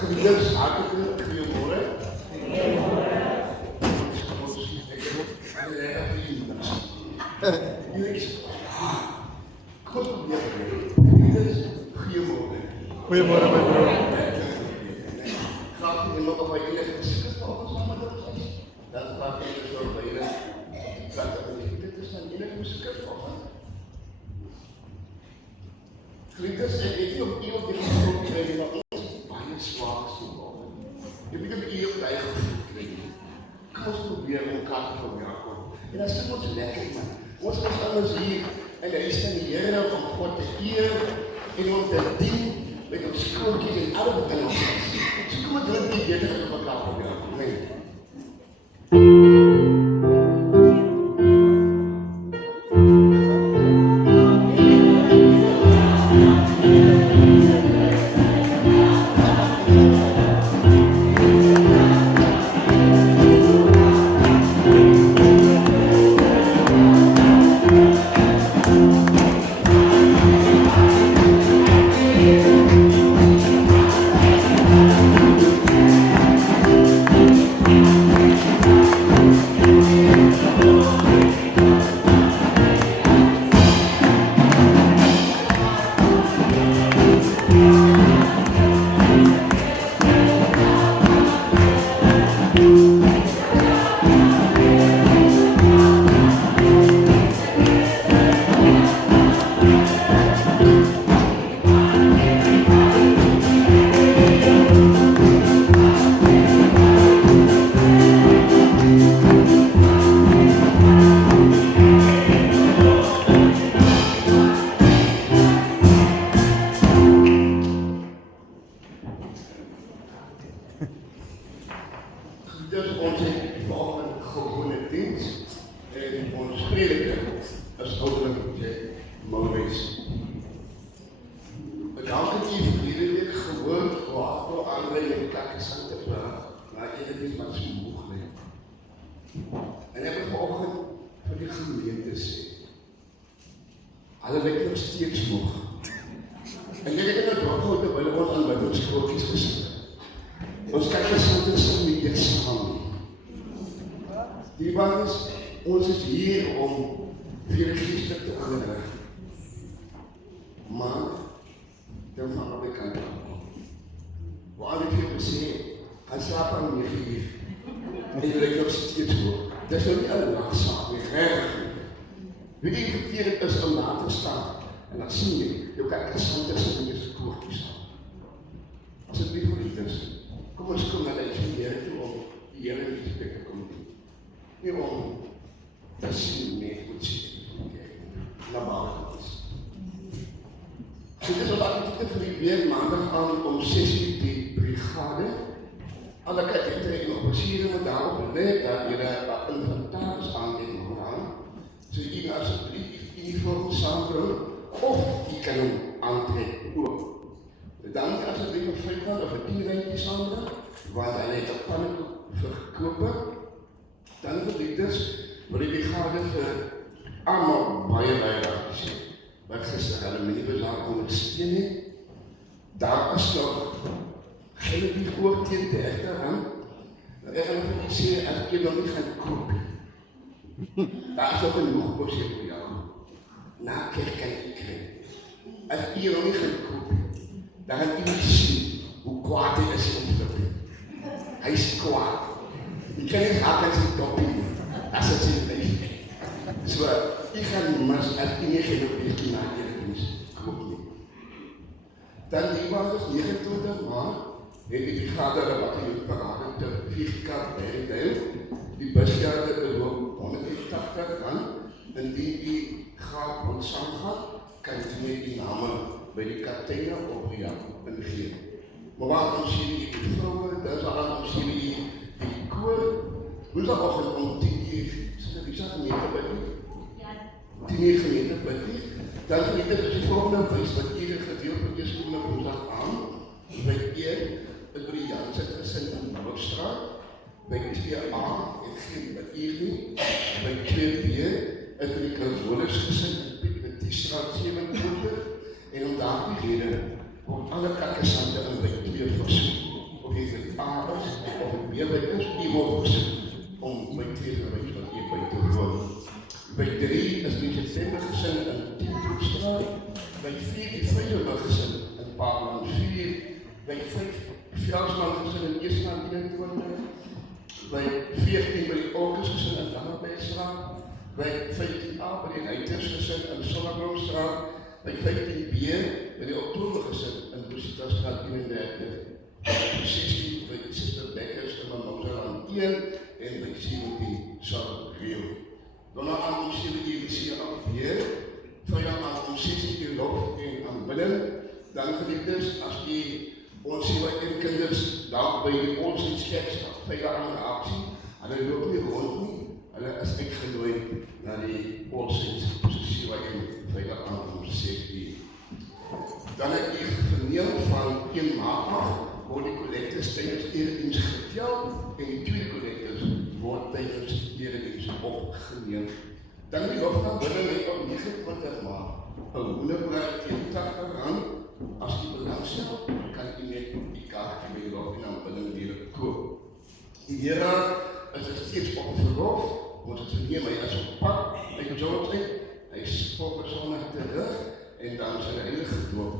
Geliefdes, hartelijk goeiemorgen. Goedemorgen, mijn broer. Gaat u nog op wat jullie geschrift volgens mij met ons is? Dat gaat jullie zo bij jullie. Dat dit is dan jullie geschrift volgens. Geliefdes, ek weet nie of u op die grond kry, maar ons is baie swaar gesoek. Jy weet of u op die eie grond kry. Kom ons probeer om elkaar te verwelkom. En dat is ons lekker, man. Ons is alles hier en daar is dan die Here om God te eer en om te dien met ons skooltjies en alle bedingings. So kom ons doen die beter op elkaar verwelkom. Nee. Dus onze volgende gewone dienst en ons prediker is ouderlijk Maurice. Bedankt u voor jullie weer gewoon wat voor aanleiding in Kakistan te praten, maar jullie niet wat zo moe zijn. En heb ik vanochtend voor die gemeente gezegd. Alle weken nog steeds moe. En jullie hebben het ook goed willen worden aan wat ons grootjes gezegd. Ons Kakistan is niet echt samen. Die was, ons is hier om vir gister te aanraak. Maar, dan gaan we kant op. Waar ik heb gezegd, hij slaapt aan 9 uur. En je wil nog steeds hoor. Dat is nog niet een nachtslaap, ik reinig niet. Weet je, verkeerd is om na te staan. En dan zie je kan Kakistan tussen je koortjes staan. Als het niet goed is, kom ons kom naar deze Heer toe om die Heer in te komen. Nie om te sien nie, goed sien, na buiten is. So dit is wat ek vir weer maandag aan om 6 uur die brigade. Alle kadette en offisiere moet daarop let dat julle wat inventaris aanneem moet aan. So jy kan asseblief uniform saambring of jy kan hom aantrek ook. Dan asseblief op Vrydag of 'n tierrytjie saambring, waar hulle het op pannekoek verkoop. Dan geliefdes, wil die brigade vir almal baie dankie sê. Wat gister hulle my nie besaak ondersteun het. Daar is nog geen oor teen R30. Ek gaan vir julle sê, as jy nog nie gaan koop, daar is nog genoeg porsie vir jou. Na kerk kan jy kry. As jy nog nie gaan koop, dan gaan jy nie sien hoe kwaad hy is om te doen. Hy is kwaad. Je kan niet hard met zijn toppie, dat is het zin leven. So, ik ga mas als je geen opmerking maken, ik hoop niet. Dan die was dus 29 maart, en die brigade wat je paraat te 4 kaart bij die busjaren beloop 180 aan, en die gaat ontzaam gaat, kan je met die namen bij die kapteinen op jou beginnen. Maar waarom zie je die vrouwen, dat is al zie je die koor, woensdagochtend om 10 uur, is dat gemeente bij u? 10 uur gemeente bij u. Dan gemeente is die volgende wijs, dat ieder gedeelte is toen op woensdag aan, bij 1, het Briaanse gesin in Bouwstraat, bij 2A, het geen bij 1, bij 2B, het Briaanse gesin in Pietstraat 27, en om daar te reden, wordt alle kakkesanten in bij 2 verzoek. by ons e-boks om by tegengewijs van hier by te woon. By 3 is die September gesin in Tienhoekstraat, by 4 die Vryburg gesin in Paarland 4, by 5 Velsman gesin in Eastland 21, by 14 by die Orkes gesin in Langebijstraat, by 15A by die Reiters gesin in Sonneblomstraat, by 15B by die Oktober gesin in Boesitastraat 31, by 16 by die Sister Bekkers in Manouzaland 1 en by 17 Salreel. Daarna aan om 7 uur die see afweer, vrijdag aan om 16 uur lof en aanbidden, dan geliefdes, as die ons CYM kinders daar by die Olsenskerk vrijdag aan gehaak sien, hulle loop nie rond nie, hulle is uitgenooi na die Olsens CYM vrijdag aan om 6 uur. Dan het die verneem van 1 maand af, word die collectors tydens erediens getel en die 2 collectors word tydens erediens opgeneem. Dan die hoofdnaam binne net op 29 maand, 'n hoenderbraai teen R80, as die belangstel, kan jy net die kaartjie by die hoofdnaam binne weer koop. Die leraar is steeds op verlof, ons het verneem, hy is op pad by George, hy is volgens Sondag terug en dan sy heilige doop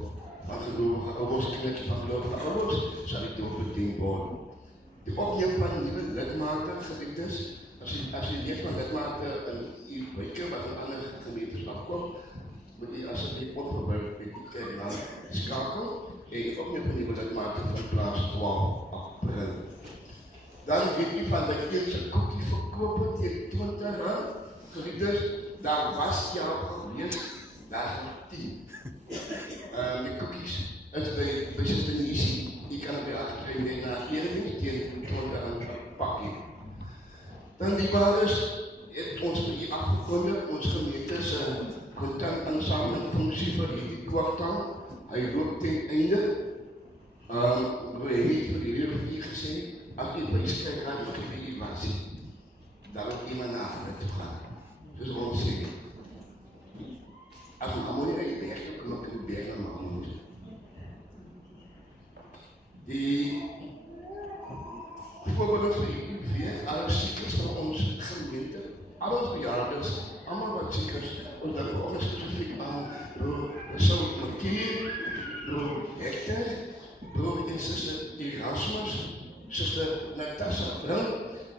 van gelovige ouers, kinders van gelovige ouers, sal die doop bedien word. Die opneem van nuwe lidmate geliefdes, as jy leef van lidmate in die wijke wat van ander gemeentes afkom, moet jy asseblief opgebouw met die kerknaam skakel en die opneem van nuwe lidmate van plaas 12 April. Dan weet jy van dat jy sy koekie verkoop tegen R20, geliefdes, daar was jou gewees, daar is nog 10. Die koekies is by Sister Nisie, die kan by afgekry net na erediens teen R20 pakkie. Dan die basis het ons by die afgekondig, ons gemeente se kontantinsameling funksie vir die kwartaal, hy loop ten einde, hy het vir die regie gesê, as jy byskryf aan die gebiediewasie, dan moet iemand na hulle toe gaan. Dus ons sê, as my moeder uit berg, dan kan ek die berg aan my moeder. Die voorbeeld vir die weer, alle siekers van ons gemeente, al ons bejaardes, allemaal wat siekers, ons dat ook alles spesifiek aan, broer Saul Makier, broer Hector, broer en sister Erasmus, sister Natasha Brink,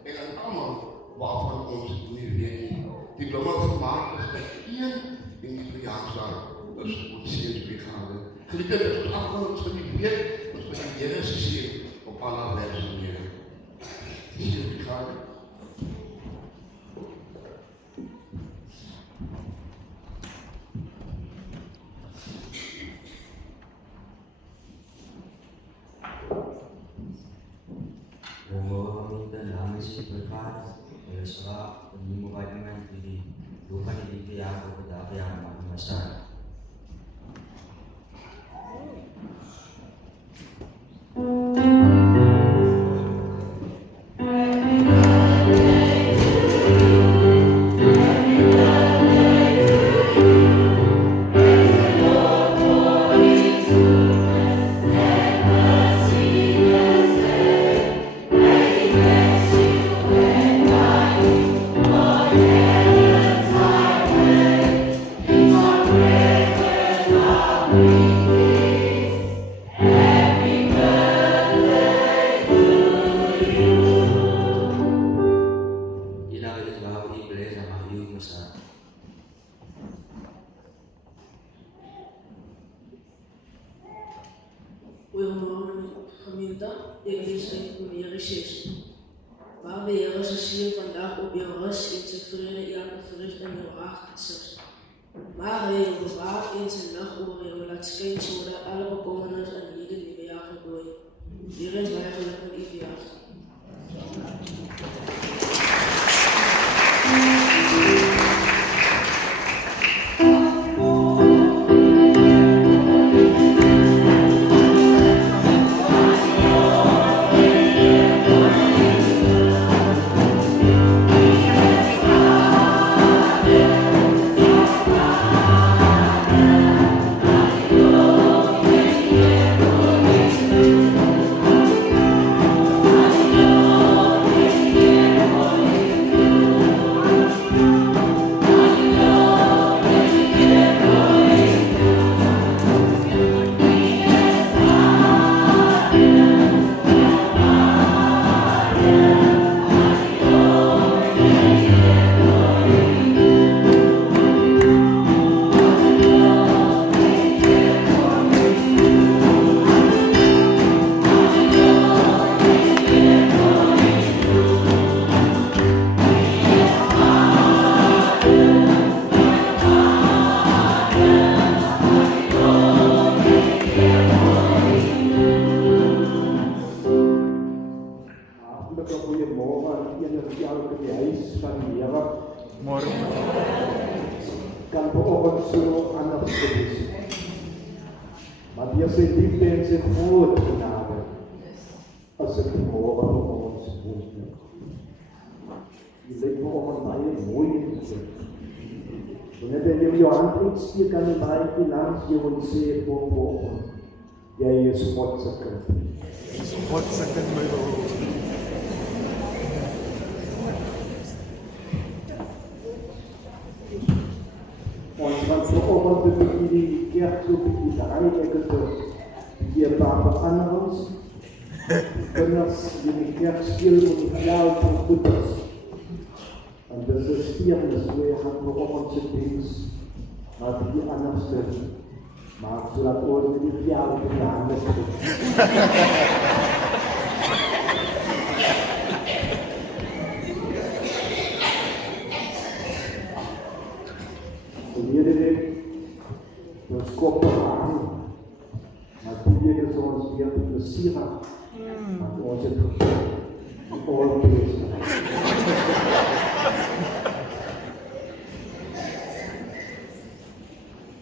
en aan allemaal waarvan ons nie weet nie. Die blomme vermaak is by 1 en die verjaarsdag, is ons seensbrigade. Geliefde, dat ons afgaan ons vir die weet, ons by die Here se seën op alle werksaamhede. Die seensbrigade. Sebab menyembuhkan dengan diri, bukan diri yang berbeda yang masalah. Goeiemorgen gemeente, ik lees uit Meneer 6. Waar de Heer zijn ziel vandaag op jou rust en zijn vrede elke verricht in jouw hart zit. Maar hij bewaart in zijn nacht over jou laat schijnen zodat alle bekommernis en hele nieuwe jaar gedooien. Hier is wij geluk met ieder jaar. Oh hartelijke goeiemorgen aan elke die huis van die Here. Môre. Kan vanoggend so anders wees. Maar die sy liefde en sy groot genade as ek môre vir ons woord. Die lyk vanoggend baie mooi in die sin. Wanneer jy jou hand uitsteek aan die baie langs jou en sê vanoggend, jy is God se kind. God se kind my Lord. Ons gaan vanoggend begin die kerk so bietjie draai, ek het hier 'n paar veranderinge. Kinders in die kerk speel met die vrouw van goeders. En dit is 'n steurnis, hoe jy gaan vanoggend se diens maar die anders te maak, sodat ons met die vrouw in die hande kry. Ons koppe aan, maar die is ons weer plesierig, want ons het oorgees.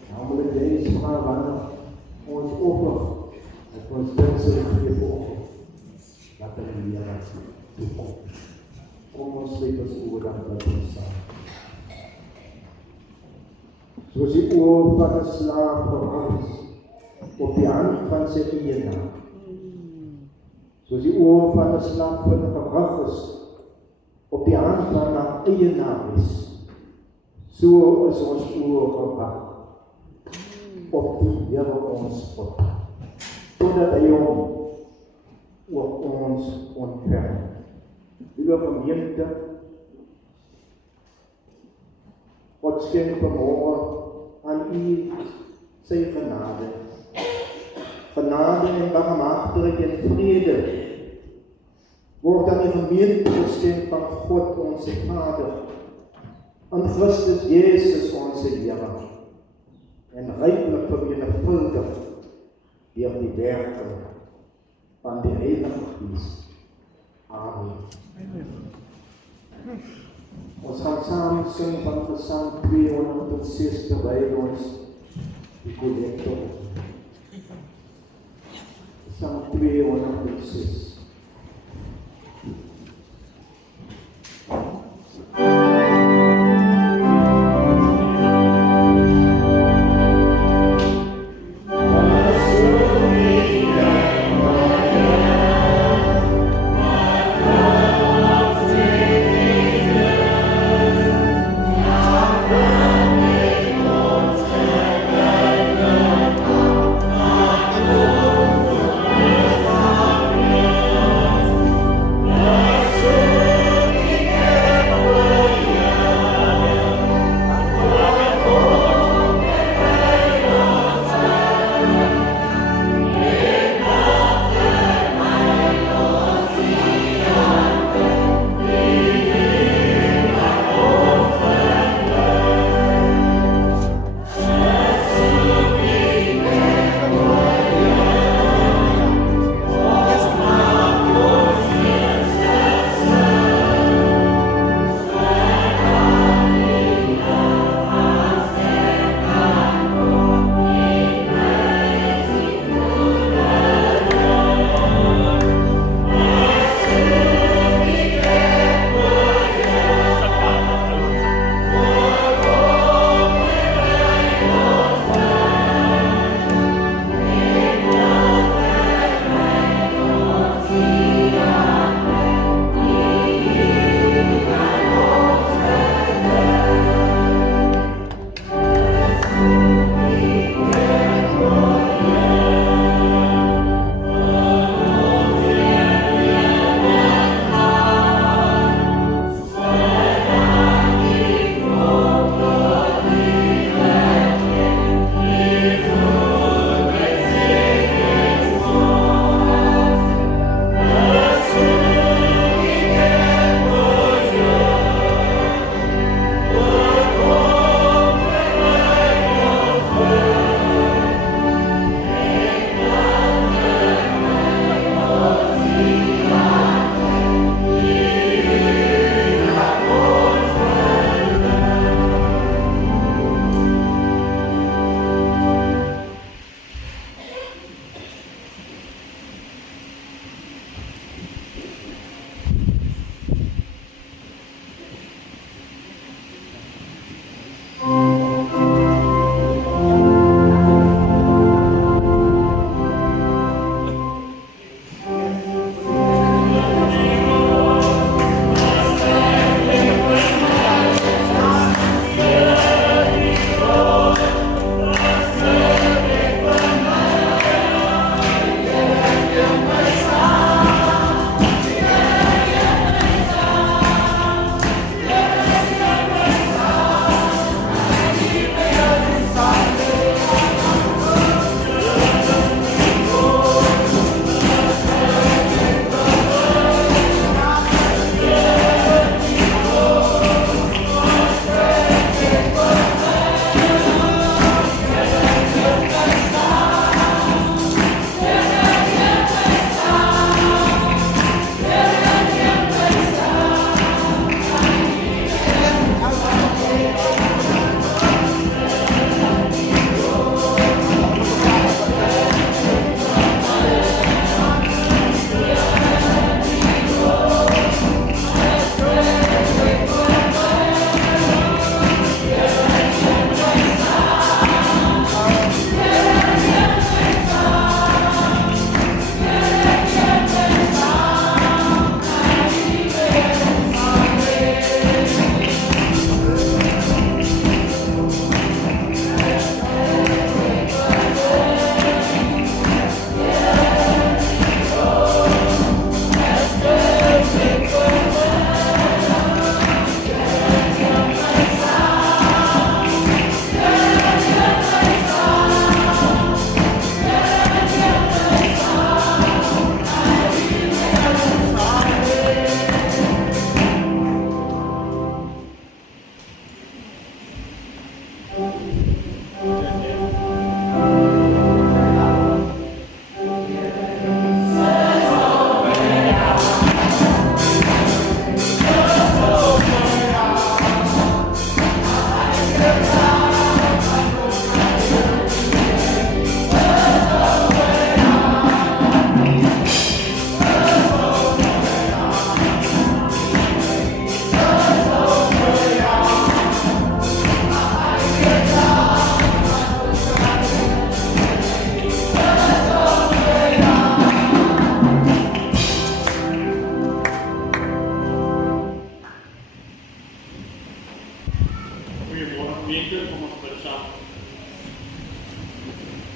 Nou moet jy eens vraag wanneer ons offer, op ons dienste gegeven offer, wat er in die Here toekom. Kom ons sluit ons oor dan dat ons staan. Soos die oor van 'n slaaf verhang op die hand van sy eienaar. Soos die oor van 'n slaaf verhang is op die hand van 'n eienaar is. So is ons oor verhang op die Here ons God. Totdat hy hom oor ons ontferm. Liewe gemeente, God skenk vanmorgen aan u sy genade. Genade en barmhartigheid en vrede word aan die gemeente geskenk van God onze Vader, aan Christus Jezus onze Here, en ryklik vermenigvuldig deur die werking van die Heilige Gees. Amen. Ons gaan saam sing van Psalm 206 terwyl ons die kollekte Psalm 206. Yeah.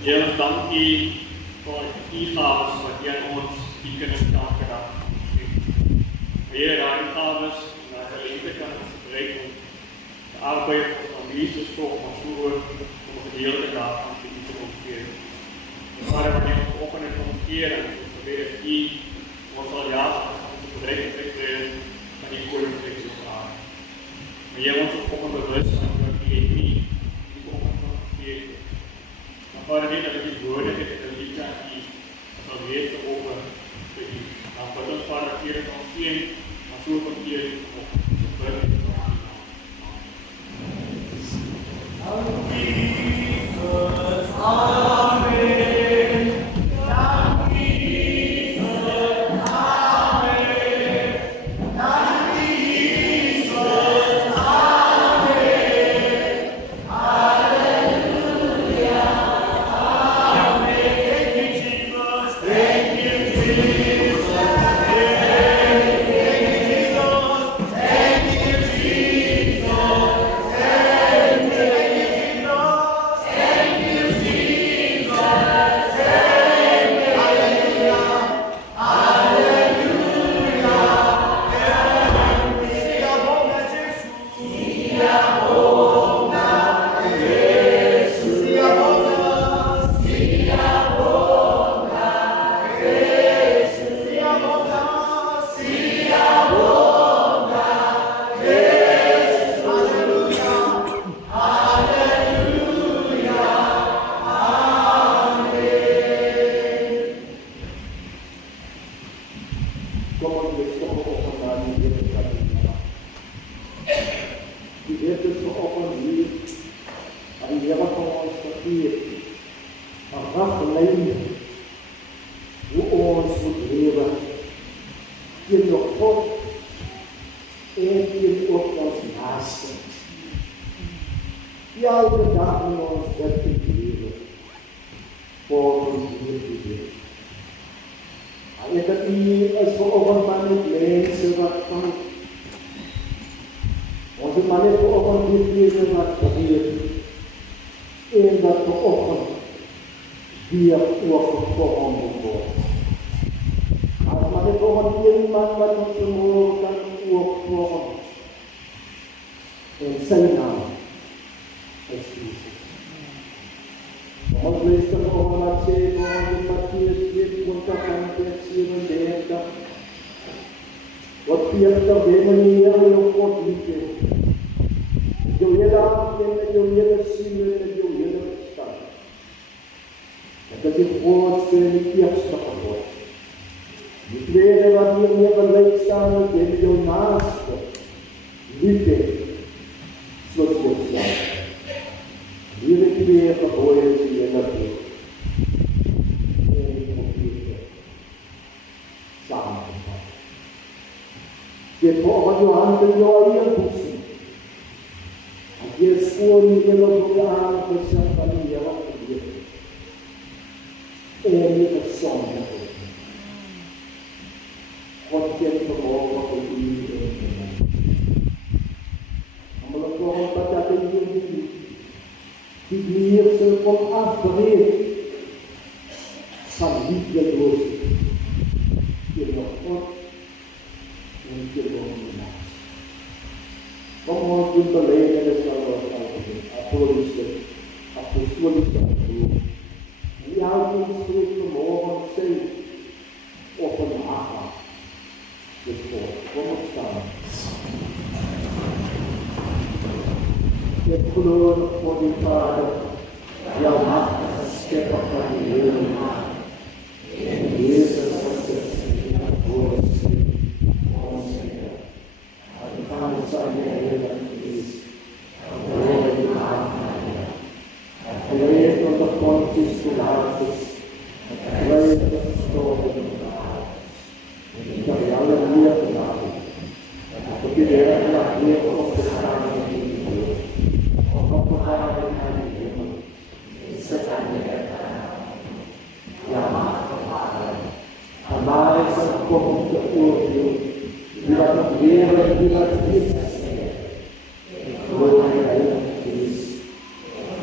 Heer, ons dank U vir U gawes wat U aan ons die kinders elke dag gee. Heer, daai gawes en daai geleenthede kan ons gebruik om te arbeid om Jesus voor ons voor om 'n gedeelte daarvan te U te omgee. Vader, wanneer ons vanoggend het omgee en ons probeer dat U ons sal jaag om te gebruik van die koninkrijk op aarde. Maar Heer, ons is vanoggend bewus van dat U het nie die vanoggend van gegee het. Maar Vader, net dat die woorde het en die liefde aan U sal wees te open vir U. Dan bid ons Vader dat U dit ons sien, maar so van U het op te bid in die naam.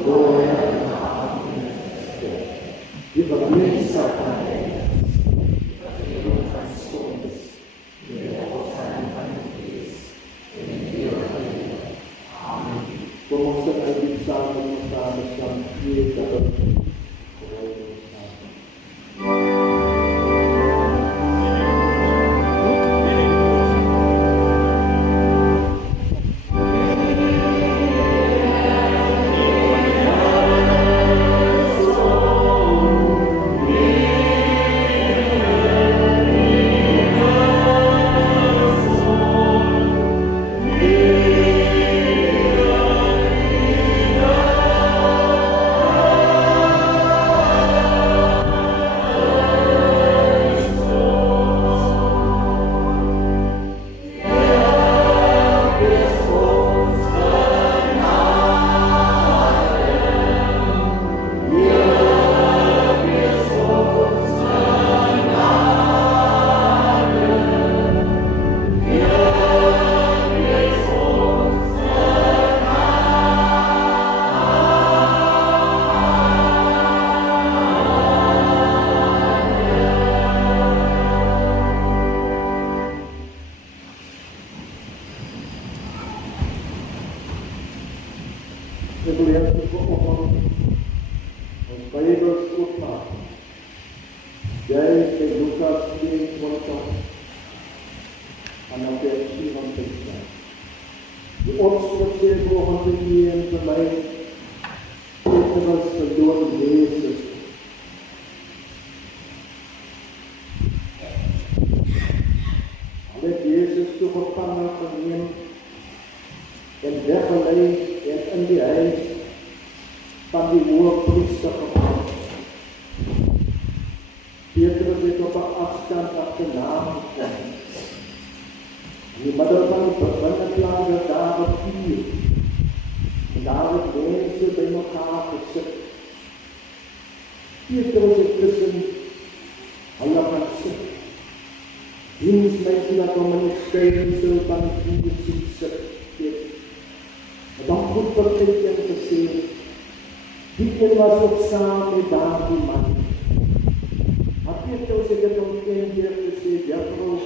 Gloria a Cristo. leer ons vanoggend ons Bybels oopmaak. Jy in Lukas 24 vanaf vers 24. Die opskrif sê volgens hier en vir my Petrus verloor Jezus. Hulle het Jezus toegevangen geneem en weggelei en in die huis van die hoëpriester gebracht. Petrus het op 'n afstand agterna gekom. In die middel van die binnenplaats werd daar gevier. En daar het mense by mekaar gesit. Petrus het tussen hulle gaan sit. Dienstmense dat om in die skuilingse van die vuur sien sit. Het dan goed verkyk en gesê, die een was ook saam met daardie man. Maar Petrus het dit ontken deur gesê, juffrou,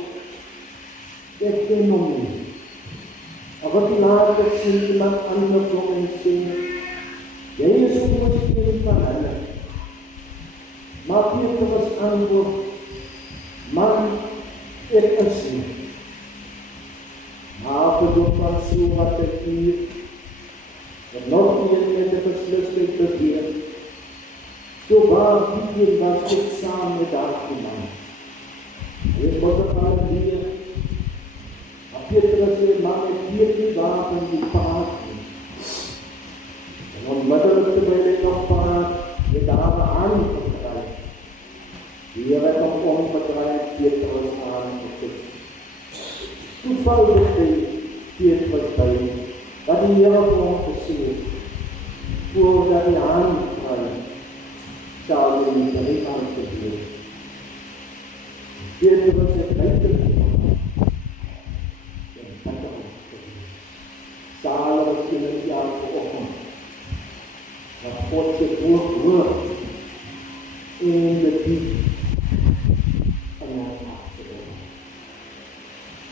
ek ken hom nie. Maar wat die later sien iemand anders om en sê, jy is soms een van hulle. Maar Petrus antwoord, man, ek is nie. Maar verdoop van so wat ek hier, en nog een met die beslissing beweer, so waar die een was ek saam met daardie man. Ek moet het al leer, maar Petrus sê, man, ek hier die wapen die paard nie. En onmiddellik terwyl ek nog paard, het daar een aan gedraai. Die Heer het om omgedraai, Petrus aangekik. Toevallig by Petrus by, dat die Heer op hom gesê het, voordat die hand draai, sal jy nie by hand gebleef. Petrus het buiten gekom, en buiten gebleef. Salig is in het jaar vanoggend, dat God se woord hoor, en de diep in ons hart te doen.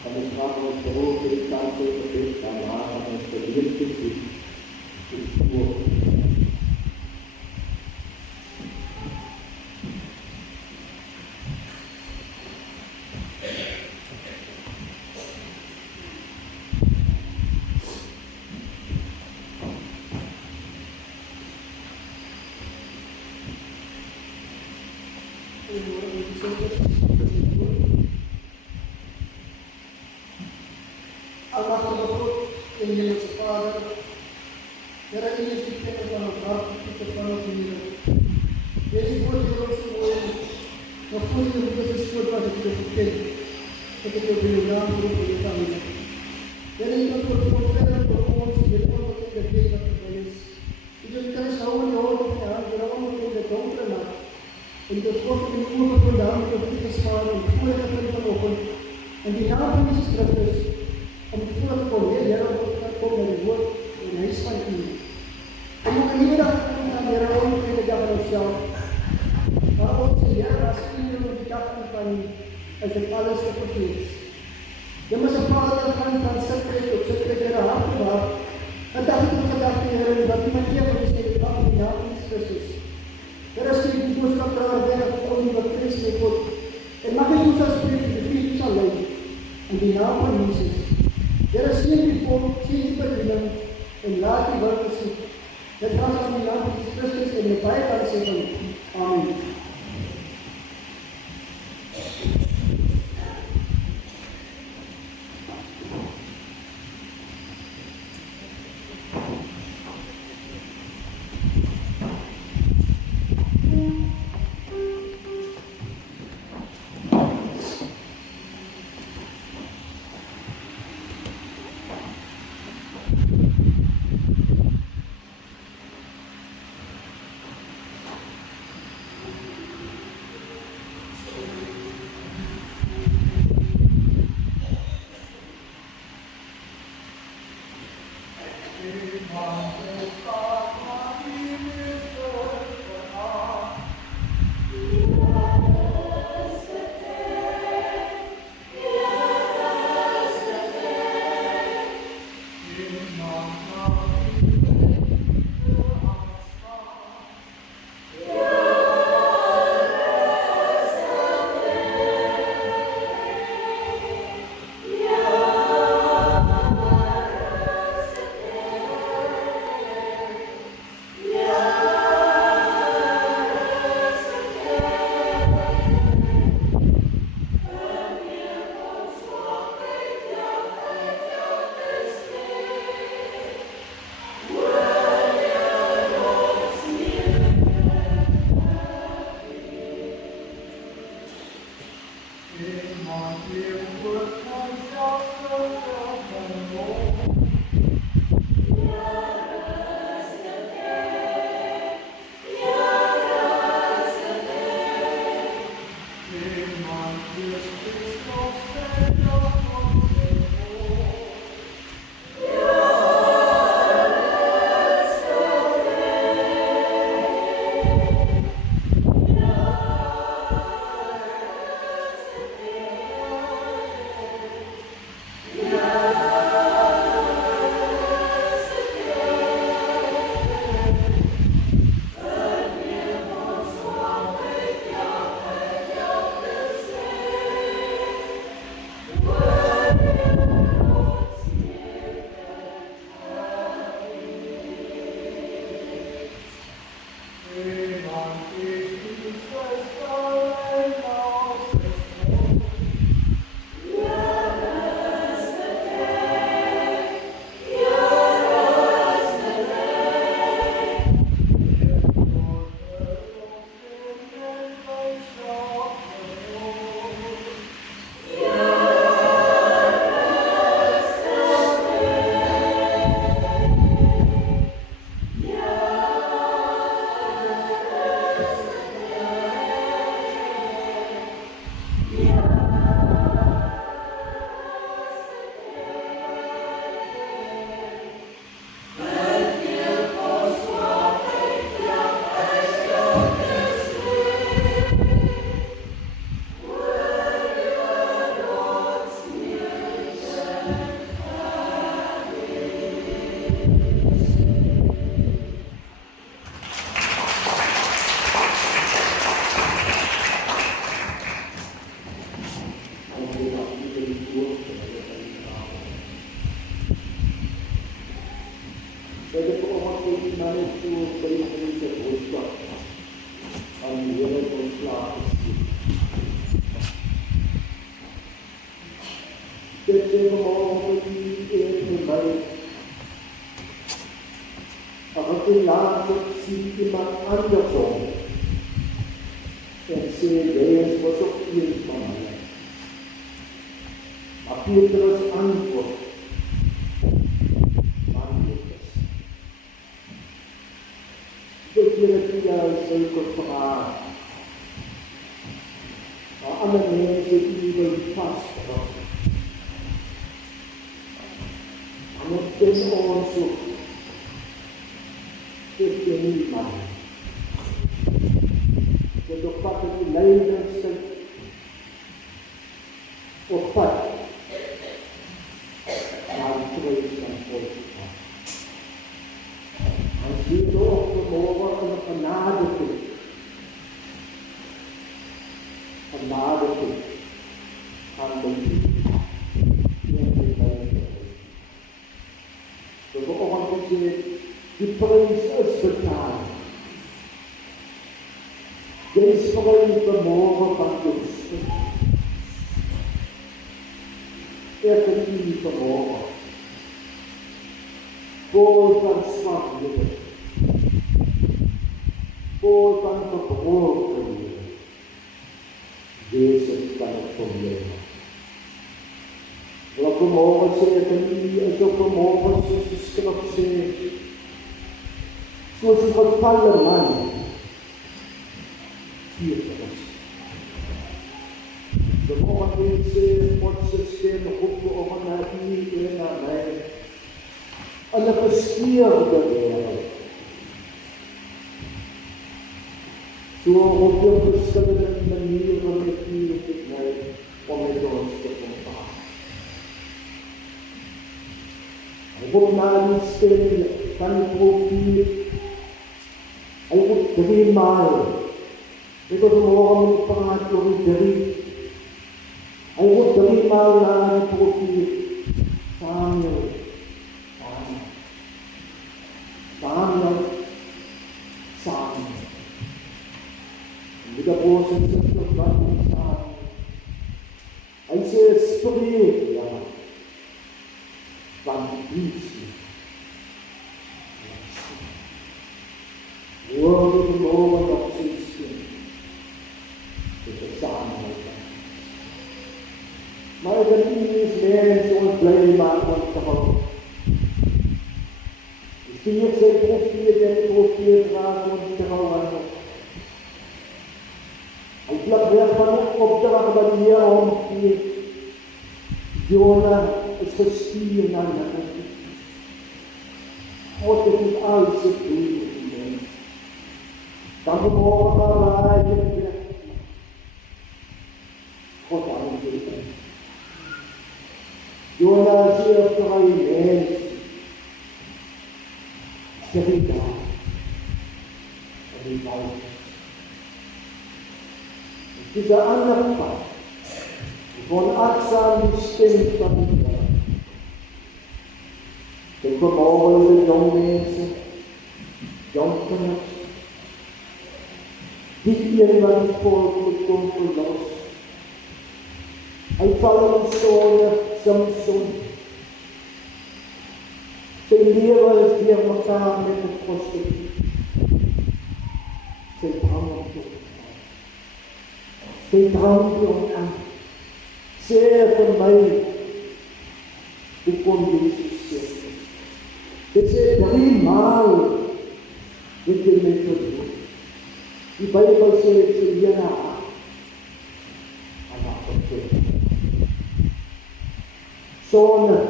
En ons gaat ons behoorlijk die kans op het best aan haar en ons verleerd te zien. Die woord. Almachtige God en Hemelse Vader, Here, U is die kenner van ons hart, die van ons Here. Jy is die woord hier op so mooi, maar voor die roep is die woord wat ek jou geken, dat ek jou by jou naam roep en jou kan doen. Here, U kan voor verder voor ons, die onbekende weg wat voorbij is. U kan kruis hou in die hoofd van die hand, die onbekende donkere nacht, en die God in die ogen van de hand, die op die gespaar, en die vorige van vanochtend, en die naam van Jesus Christus, om te voor te komen, Heer, om te komen met die woord in huis van U. En ook een nieuwe dag te komen aan Heer, om in de dag van onszelf. Maar ons, Heer, als U in die dag van U, is dit alles te vergeet. Jy moet een vader van sitkrek tot sitkrek in die hart gewaar, en dat het ook gedacht, Heer, dat U met Heer is in die dag van die naam van Jesus Christus. Heer, as U die boodskap daar weg, om die wat Christus met God, en mag U ons aspreek, die Christus sal leid, in die naam van Jesus. Here, sien die volk, sien die bediening, en laat die woord besoek. Dit was aan die naam van Jesus Christus en die baie kan sê van Amen. Maar ik ben niet mensen ons blij maken om te houden. Misschien ik zijn profiel en profiel raken om te houden. Ik plak weg van de opdracht dat de Heer omgeeft. Jona is gestuurd naar hem. God heeft niet alles gegeven. Dan vanmorgen maar rijden en weg. God aangeven. Jona is hier op de mens. Sterk daar. En die bouwt. Het is een ander pad. Van achtsame stem van die Heer. Ik vanmorgen de jong mensen, jong kinders, die een wat het volk komt verlos. Hij valt in zonde, Samson. Zijn leven is weer elkaar met het prostituut. Zijn drang om te gaan. Zijn drang om aan. Zeer van mij, hoe kon Jezus zeggen? Dit is 3 maal dat je met verdoet. Die Bijbel zegt, ze hier naar aan. En dat verdoet. Zonde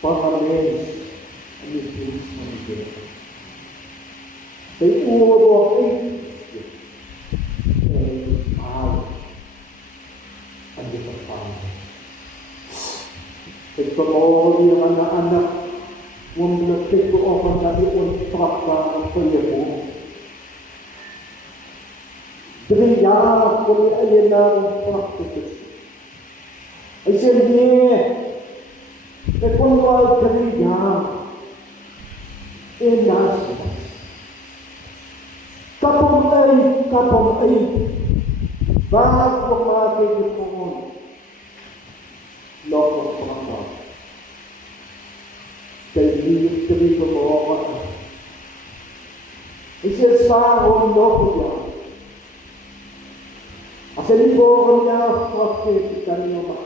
van een mens en de dienst van de Heer. Zijn oren worden uitgegeven. En hij is halen. En de vervangen. Ik vermogen weer aan de ander. Omdat ik beoefend dat die ontvrachtbare verleiding. 3 jaar voor die eigenaar ontvracht is. Hij zei, nee, ik kon wel 3 jaar. 1 jaar slechts. Kap hem uit. Waarvoor maak ik het gewoon? Nog een vraag. Zij liefde die vermogen. Ik zeg, waarom nog een jaar? Als hij niet volgend jaar vraagt, heeft kan hij nog maar.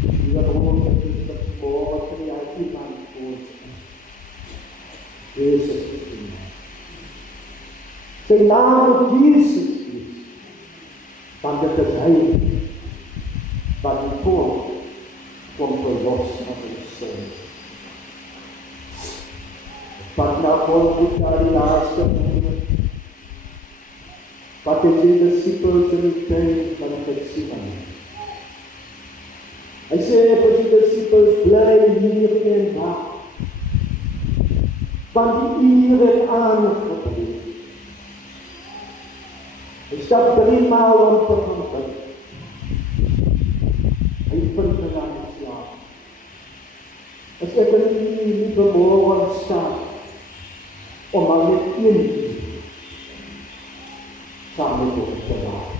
Die dat rond is dat morgen van jou iemand voor. Jezus is iemand. Zijn naam Jezus is. Want het is hij. Wat hij voor. Komt los van de zon. Wat nou komt naar die laatste moment. Wat is die disciples in die tijd van Gethsemane? Hij zei voor die disciples, blijf hier en wacht. Want die uur is aangebreid. Hij staat 3 maal om te gaan bidden. Hij vindt me aan het slaap. Als ik er niet vermogen sta, om maar met 1 uur samen te laten.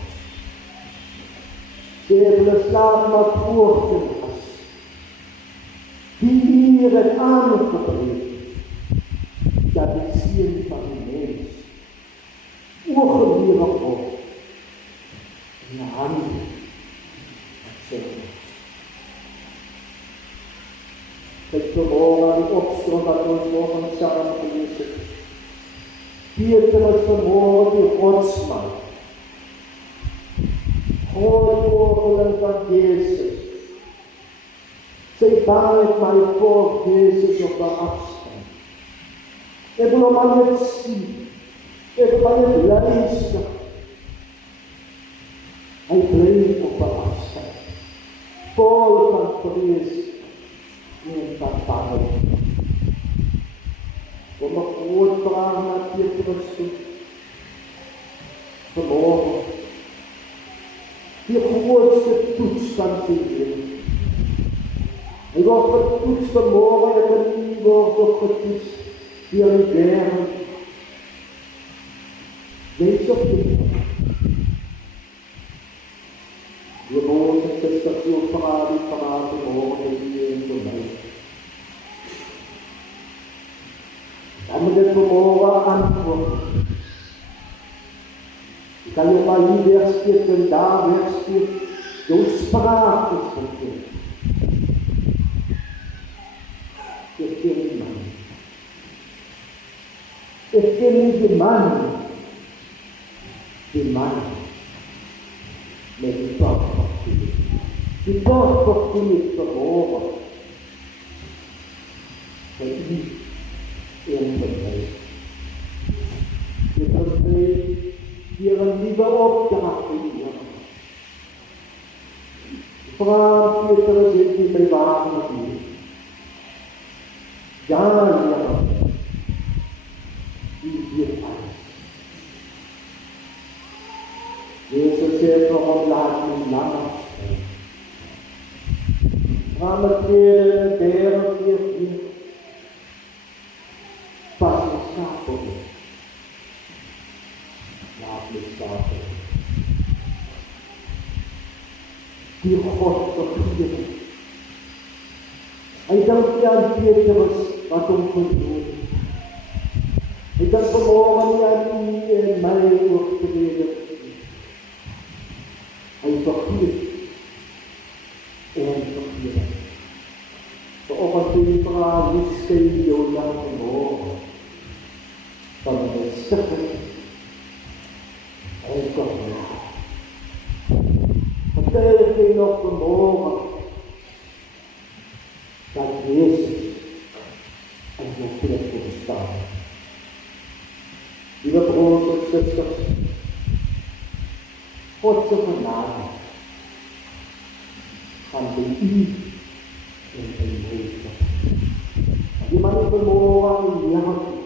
Ze hebben de slaap maar voorgelaten. Die uur het aangebreid. Dat is zien van die mens. Ogen hierop op. In de handen. Ik vermogen aan die opstroom dat ons morgen samen gelezen. Peter is vermogen die godsman. Voorvolgeling van Jezus. Zij baart mij voor Jezus op de afstand. Ik wil hem aan het zien. Ik wil aan het luisteren. Hij bleef op de afstand. Vol van vrees. En van pijn. Om een groot vraag naar Petrus toe. Vermogen. Die grootste toets van zijn leven. Hij wordt getoetst vanmorgen en hij wordt ook getoetst door de bergen. Wees op dit. Je broers en zusters, zo praten morgen in voor mij. Dan moet ik vanmorgen antwoorden. Ik Kayo maiverstiert, denn da wirst du, so sprach es von dir. Ich bin ein Mann. Ich bin ein Mann. Den Mann mit Gott versteht. Die Gott versteht verloren. Für ihn versteht. Wir verstehen ihren Liebeauftrag in ihr. Frau Peter sind die privaten Motive. Ja, die wird alles. Jesus heeft nog een laten langer zijn. Gaan we keren, derde keer pas in slaap worden. Laat me slapen. Die God vergeven. Hij dankt je aan Petrus wat hem verdoet. Hij dankt vanmorgen aan u en mij optreden. Hij vergeet en vergeet. Vanochtend in de vraag is geen jouw lang vermogen van een stukje en toch niet. Vertel je nog vermogen dat Jezus en jouw plek voor staan. Lieve broers en zusters, Godse genade gaan bij u in zijn leven. Die man is vermogen aan de Heer te komen.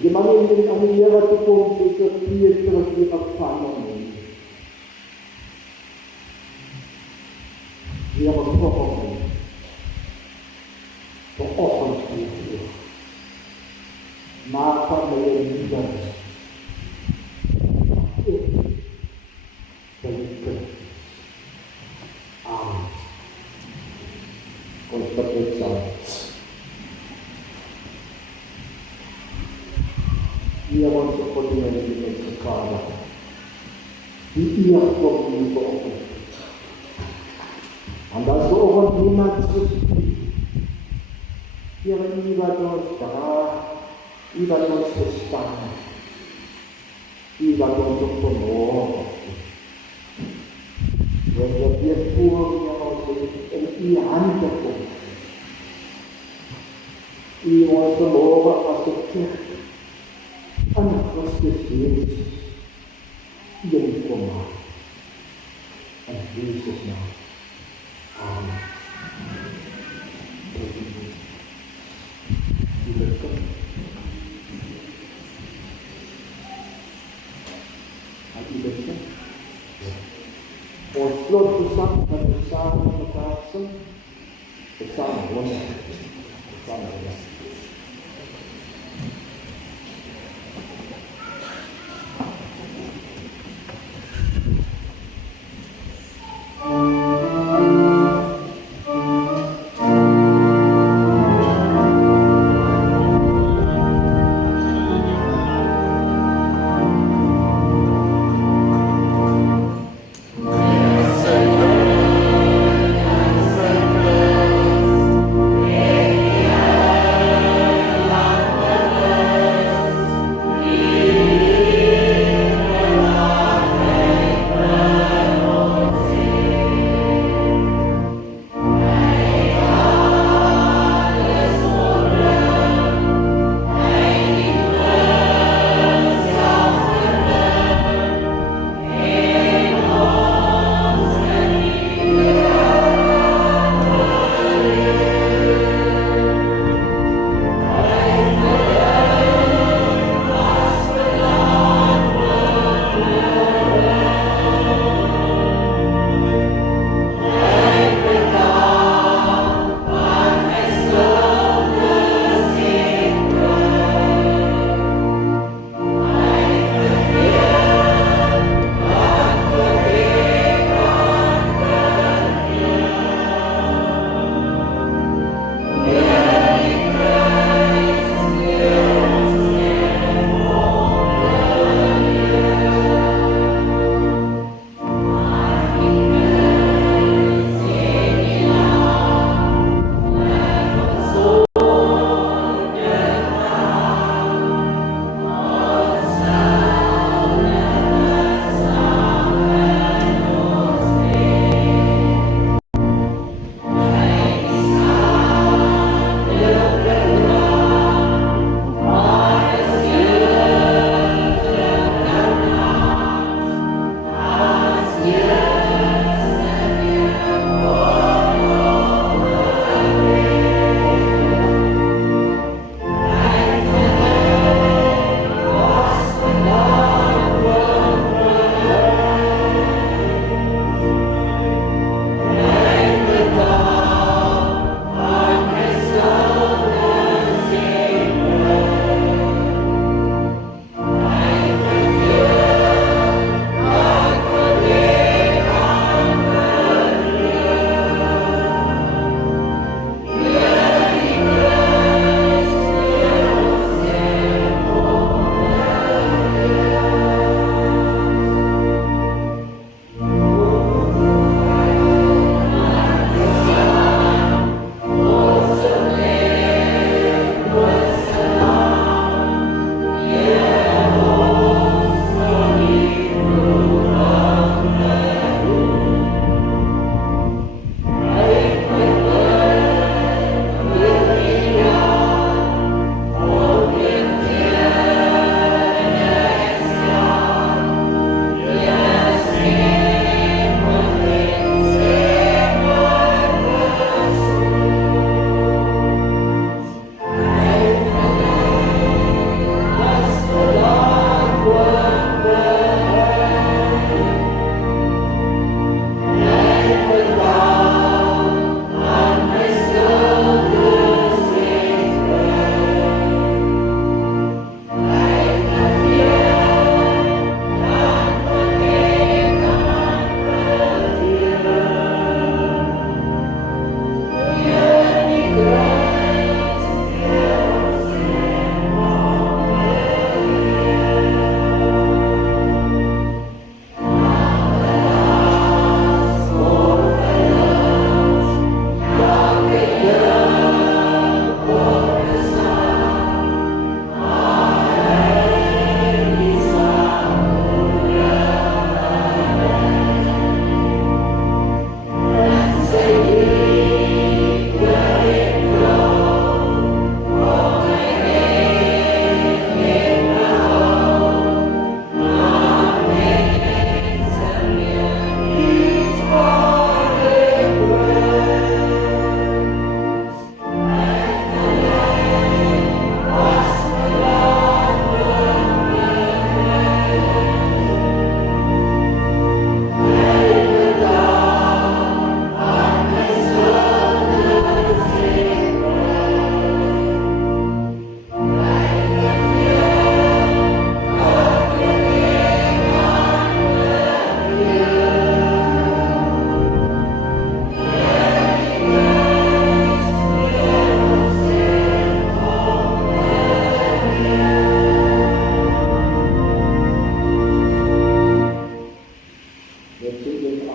Die man is aan de Heer te komen zoals Petrus die ontvangen heeft. Heer, volg mij. Vanochtend weer. Maak van mij een liefde. Dia masuk podium dengan sekarang. Dia pun berdoa. Anda seorang iman sesuci. Dia ibadah sekarang, ibadah sekarang, ibadah sepenuh. Dan dia pun yang masuk iman pun. Iman semua masuk anak Kristus Yesus yang kuat. Dan Yesus nama. Amin. Ons slot besaam met besaam mekaar besaam wonder. Besaam wonder. Say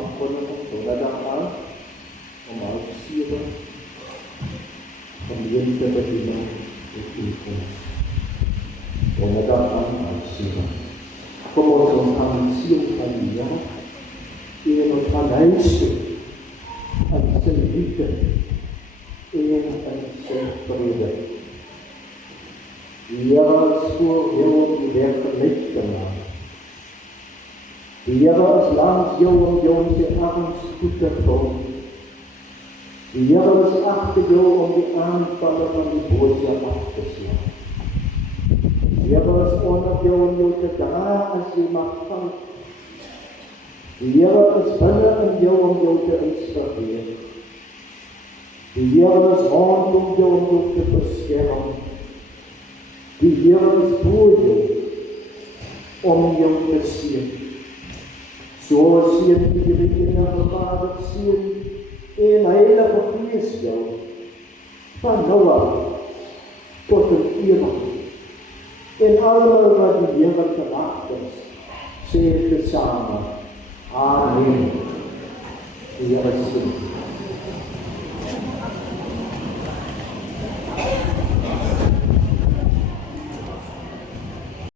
afgekondigd vanmiddag aan om 7:30 gemeente bediening te doen. Vanmiddag aan 7. Kom ons ontvang die seën van die Here en ons gaan luister aan sy liefde en aan sy vrede. Die Here is voor jou om die weg gelyk te maak. Die Here is langs jou om jou in sy arms goed te vou. Die Here is agter jou om die aanvalle van die bose af te slaan. Die Here is onder jou om jou te dra as jy mag val. Die Here is binne in jou om jou te inspireer. Die Here is rondom jou om jou te beskerm. Die Here is voor jou om jou te seën. So seën die Heilige Vader seën en Heilige Gees jou van nou af tot in ewigheid. En almal wat die Here gewag is, sê tesame. Amen. Die Here seën.